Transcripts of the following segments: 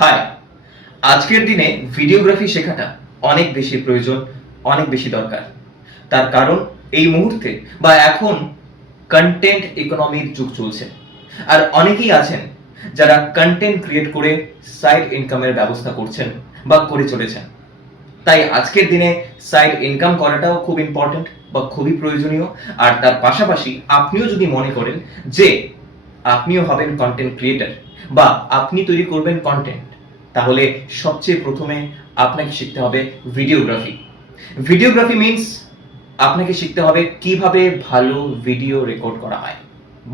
High, আজকের দিনে videography শেখাটা অনেক বেশি প্রয়োজন, অনেক বেশি দরকার। তার কারণ এই মুহূর্তে বা এখন কন্টেন্ট ইকোনমির যুগ চলছে। আর অনেকেই আছেন যারা কন্টেন্ট ক্রিয়েট করে সাইড ইনকামের ব্যবস্থা করছেন বা করে চলেছেন। তাই আজকের দিনে সাইড ইনকাম করাটাও খুব ইম্পর্টেন্ট বা খুবই প্রয়োজনীয়। আর তার পাশাপাশি আপনিও যদি মনে করেন যে আপনিও হবেন কন্টেন্ট ক্রিয়েটার বা আপনি তৈরি করবেন কন্টেন্ট, তাহলে সবচেয়ে প্রথমে আপনাকে শিখতে হবে ভিডিওগ্রাফি। ভিডিওগ্রাফি মিন্স আপনাকে শিখতে হবে কিভাবে ভালো ভিডিও রেকর্ড করা হয়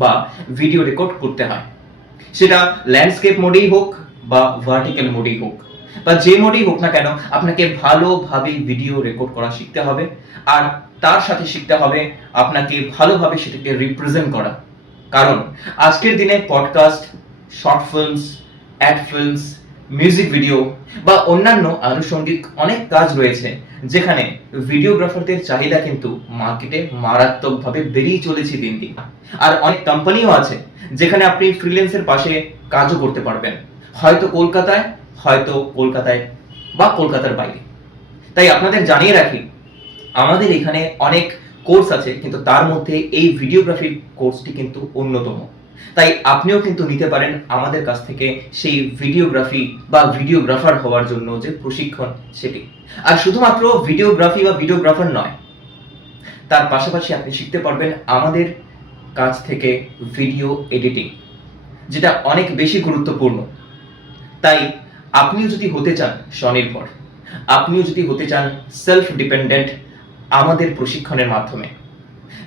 বা ভিডিও রেকর্ড করতে হয়, সেটা ল্যান্ডস্কেপ মোডেই হোক বা ভার্টিক্যাল মোডেই হোক বা যে মোডেই হোক না কেন, আপনাকে ভালোভাবে ভিডিও রেকর্ড করা শিখতে হবে। আর তার সাথে শিখতে হবে আপনাকে ভালোভাবে সেটাকে রিপ্রেজেন্ট করা। কারণ আজকের দিনে podcast, short films, ad films, music video বা অন্যান্য আনুষঙ্গিক অনেক কাজ রয়েছে যেখানে ভিডিওগ্রাফারদের চাহিদা কিন্তু মার্কেটে মারাত্মকভাবে বেড়েই চলেছে দিন দিন। আর অনেক কোম্পানিও আছে যেখানে আপনি ফ্রিল্যান্সের পাশে কাজও করতে পারবেন, হয়তো কলকাতায় বা কলকাতার বাইরে। তাই আপনাদের জানিয়ে রাখি, আমাদের এখানে অনেক কোর্স আছে, কিন্তু তার মধ্যে এই ভিডিওগ্রাফির কোর্সটি কিন্তু অন্যতম। তাই আপনিও কিন্তু নিতে পারেন আমাদের কাছ থেকে সেই ভিডিওগ্রাফি বা ভিডিওগ্রাফার হওয়ার জন্য যে প্রশিক্ষণ সেটি। আর শুধুমাত্র ভিডিওগ্রাফি বা ভিডিওগ্রাফার নয়, তার পাশাপাশি আপনি শিখতে পারবেন আমাদের কাছ থেকে ভিডিও এডিটিং, যেটা অনেক বেশি গুরুত্বপূর্ণ। তাই আপনিও যদি হতে চান স্বনির্ভর, আপনিও যদি হতে চান সেলফ ডিপেন্ডেন্ট আমাদের প্রশিক্ষণের মাধ্যমে,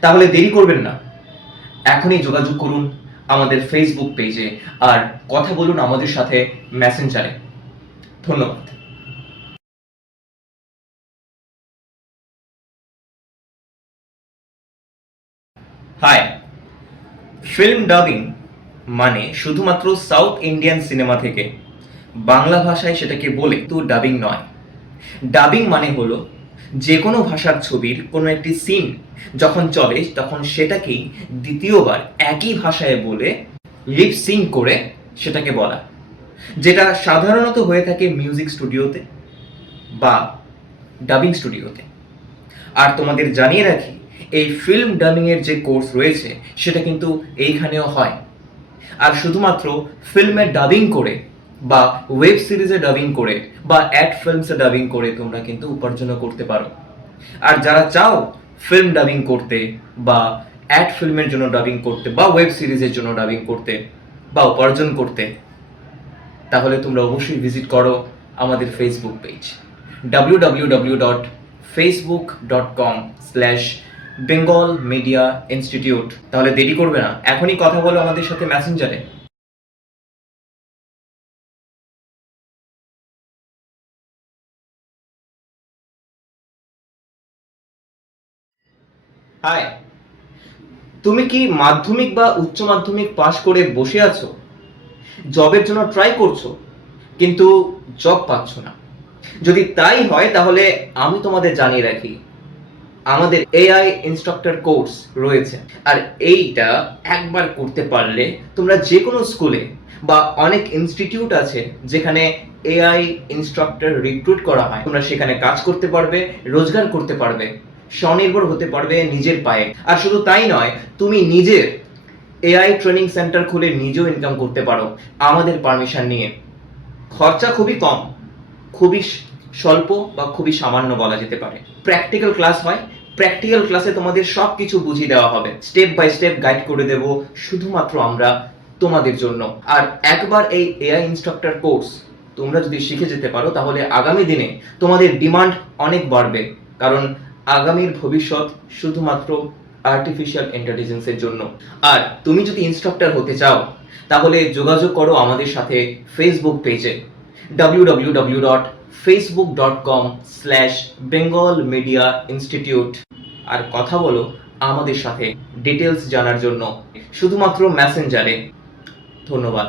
তাহলে দেরি করবেন না, এখনই যোগাযোগ করুন আমাদের ফেসবুক পেজে আর কথা বলুন আমাদের সাথে মেসেঞ্জারে। ধন্যবাদ। হাই, ফিল্ম ডাবিং মানে শুধুমাত্র সাউথ ইন্ডিয়ান সিনেমা থেকে বাংলা ভাষায় সেটাকে বলে তো ডাবিং নয়। ডাবিং মানে হলো যে কোনো ভাষার ছবির কোনো একটি সিন যখন চলে তখন সেটাকেই দ্বিতীয়বার একই ভাষায় বলে লিপ সিং করে সেটাকে বলা, যেটা সাধারণত হয়ে থাকে মিউজিক স্টুডিওতে বা ডাবিং স্টুডিওতে। আর তোমাদের জানিয়ে রাখি, এই ফিল্ম ডাবিংয়ের যে কোর্স রয়েছে সেটা কিন্তু এইখানেও হয়। আর শুধুমাত্র ফিল্মে ডাবিং করে বা ওয়েব সিরিজে ডাবিং করে বা অ্যাড ফিল্মসে ডাবিং করে তোমরা কিন্তু উপার্জনও করতে পারো। আর যারা চাও ফিল্ম ডাবিং করতে বা অ্যাড ফিল্মের জন্য ডাবিং করতে বা ওয়েব সিরিজের জন্য ডাবিং করতে বা উপার্জন করতে, তাহলে তোমরা অবশ্যই ভিজিট করো আমাদের Facebook page www.facebook.com/Bengal Media Institute। তাহলে দেরি করবে না, এখনই কথা বলো আমাদের সাথে মেসেঞ্জারে। হাই, তুমি কি মাধ্যমিক বা উচ্চ মাধ্যমিক পাশ করে বসে আছো, জবের জন্য ট্রাই করছো কিন্তু জব পাচ্ছ না? যদি তাই হয় তাহলে আমি তোমাদের জানিয়ে রাখি, আমাদের এআই ইনস্ট্রাক্টর কোর্স রয়েছে। আর এইটা একবার করতে পারলে তোমরা যে কোনো স্কুলে বা অনেক ইনস্টিটিউট আছে যেখানে এআই ইনস্ট্রাক্টর রিক্রুট করা হয়, তোমরা সেখানে কাজ করতে পারবে, রোজগার করতে পারবে, স্বনির্ভর হতে পারবে নিজের পায়ে। আর শুধু তাই নয়, তুমি নিজের এআই ট্রেনিং সেন্টার খুলে নিজেও ইনকাম করতে পারো আমাদের পারমিশন নিয়ে। খরচা খুবই কম, খুবই স্বল্প বা খুবই সামান্য বলা যেতে পারে। প্র্যাকটিক্যাল ক্লাস হয়, প্র্যাকটিক্যাল ক্লাসে তোমাদের সব কিছু বুঝিয়ে দেওয়া হবে, স্টেপ বাই স্টেপ গাইড করে দেব শুধুমাত্র আমরা তোমাদের জন্য। আর একবার এই এআই ইনস্ট্রাক্টর কোর্স তোমরা যদি শিখে যেতে পারো, তাহলে আগামী দিনে তোমাদের ডিমান্ড অনেক বাড়বে। কারণ আগামীর ভবিষ্যৎ শুধুমাত্র আর্টিফিশিয়াল ইন্টেলিজেন্সের জন্য। আর তুমি যদি ইনস্ট্রাক্টর হতে চাও, তাহলে যোগাযোগ করো আমাদের সাথে ফেসবুক পেজে www.facebook.com/Bengal Media Institute। আর কথা বলো আমাদের সাথে ডিটেলস জানার জন্য শুধুমাত্র মেসেঞ্জারে। ধন্যবাদ।